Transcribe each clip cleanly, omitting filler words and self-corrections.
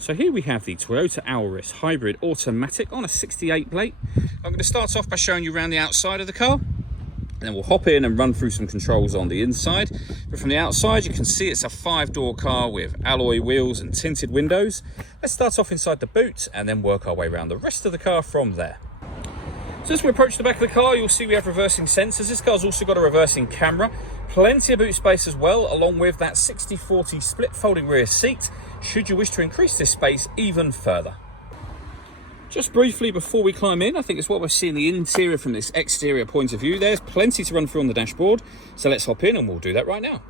So here we have the Toyota Auris hybrid automatic on a 68 plate. I'm going to start off by showing you around the outside of the car. Then we'll hop in and run through some controls on the inside. But from the outside, you can see it's a 5-door car with alloy wheels and tinted windows. Let's start off inside the boot and then work our way around the rest of the car from there. So as we approach the back of the car, you'll see we have reversing sensors. This car's also got a reversing camera. Plenty of boot space as well, along with that 60/40 split folding rear seat, should you wish to increase this space even further. Just briefly before we climb in, I think it's what we're seeing the interior from this exterior point of view. There's plenty to run through on the dashboard, so let's hop in and we'll do that right now.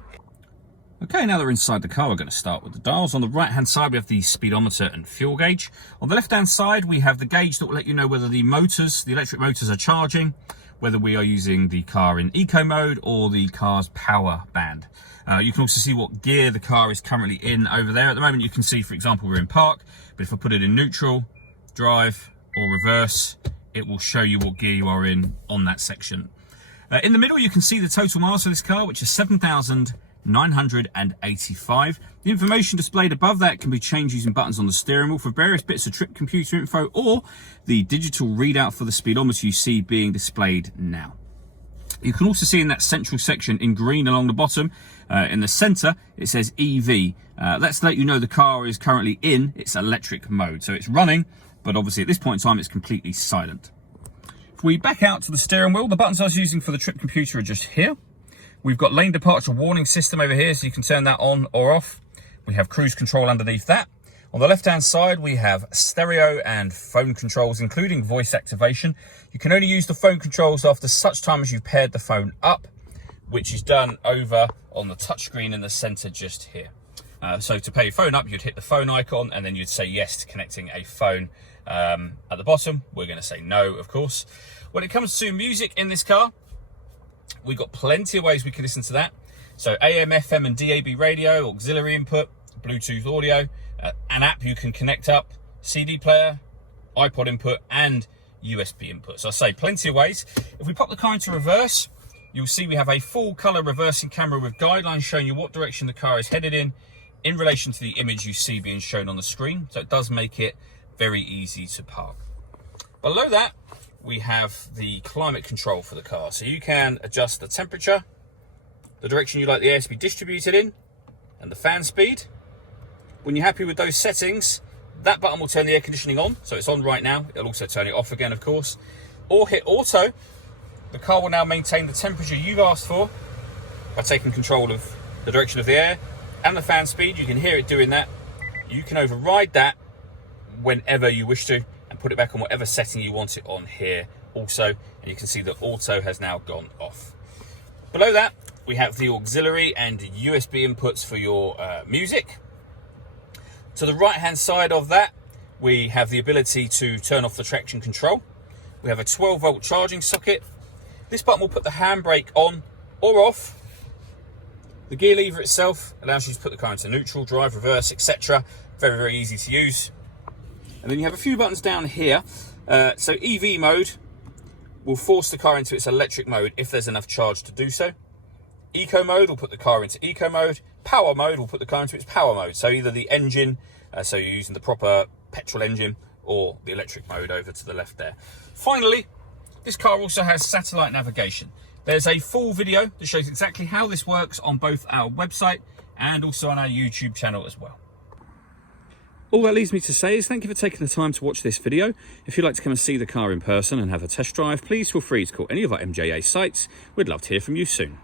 Okay, now that we're inside the car, we're going to start with the dials. On the right-hand side, we have the speedometer and fuel gauge. On the left-hand side, we have the gauge that will let you know whether the electric motors are charging, whether we are using the car in eco mode or the car's power band. You can also see what gear the car is currently in over there. At the moment, you can see, for example, we're in park, but if I put it in neutral, drive or reverse, it will show you what gear you are in on that section. In the middle, you can see the total miles for this car, which is 7,985. The information displayed above that can be changed using buttons on the steering wheel for various bits of trip computer info or the digital readout for the speedometer you see being displayed now. You can also see in that central section in green along the bottom, in the center, it says EV. That's to let you know the car is currently in its electric mode. So it's running, but obviously at this point in time, it's completely silent. If we back out to the steering wheel, the buttons I was using for the trip computer are just here. We've got lane departure warning system over here, so you can turn that on or off. We have cruise control underneath that. On the left-hand side, we have stereo and phone controls, including voice activation. You can only use the phone controls after such time as you've paired the phone up, which is done over on the touchscreen in the center just here. So to pair your phone up, you'd hit the phone icon and then you'd say yes to connecting a phone. At the bottom, we're going to say no, of course. When it comes to music in this car, we've got plenty of ways we can listen to that. So AM, FM and DAB radio, auxiliary input, Bluetooth audio, an app you can connect up, CD player, iPod input and USB input. So I say plenty of ways. If we pop the car into reverse, you'll see we have a full color reversing camera with guidelines showing you what direction the car is headed in relation to the image you see being shown on the screen. So it does make it very easy to park. Below that, we have the climate control for the car. So you can adjust the temperature, the direction you like the air to be distributed in, and the fan speed. When you're happy with those settings, that button will turn the air conditioning on. So it's on right now. It'll also turn it off again, of course. Or hit auto. The car will now maintain the temperature you've asked for by taking control of the direction of the air and the fan speed. You can hear it doing that. You can override that whenever you wish to and put it back on whatever setting you want it on here also. And you can see that auto has now gone off. Below that, we have the auxiliary and USB inputs for your music. To the right hand side of that, we have the ability to turn off the traction control. We have a 12-volt charging socket. This button will put the handbrake on or off. The gear lever itself allows you to put the car into neutral, drive, reverse, etc. Very, very easy to use. And then you have a few buttons down here. So EV mode will force the car into its electric mode if there's enough charge to do so. Eco mode will put the car into eco mode. Power mode will put the car into its power mode. So either the engine, so you're using the proper petrol engine, or the electric mode over to the left there. Finally, this car also has satellite navigation. There's a full video that shows exactly how this works on both our website and also on our YouTube channel as well. All that leaves me to say is thank you for taking the time to watch this video. If you'd like to come and see the car in person and have a test drive, please feel free to call any of our MJA sites. We'd love to hear from you soon.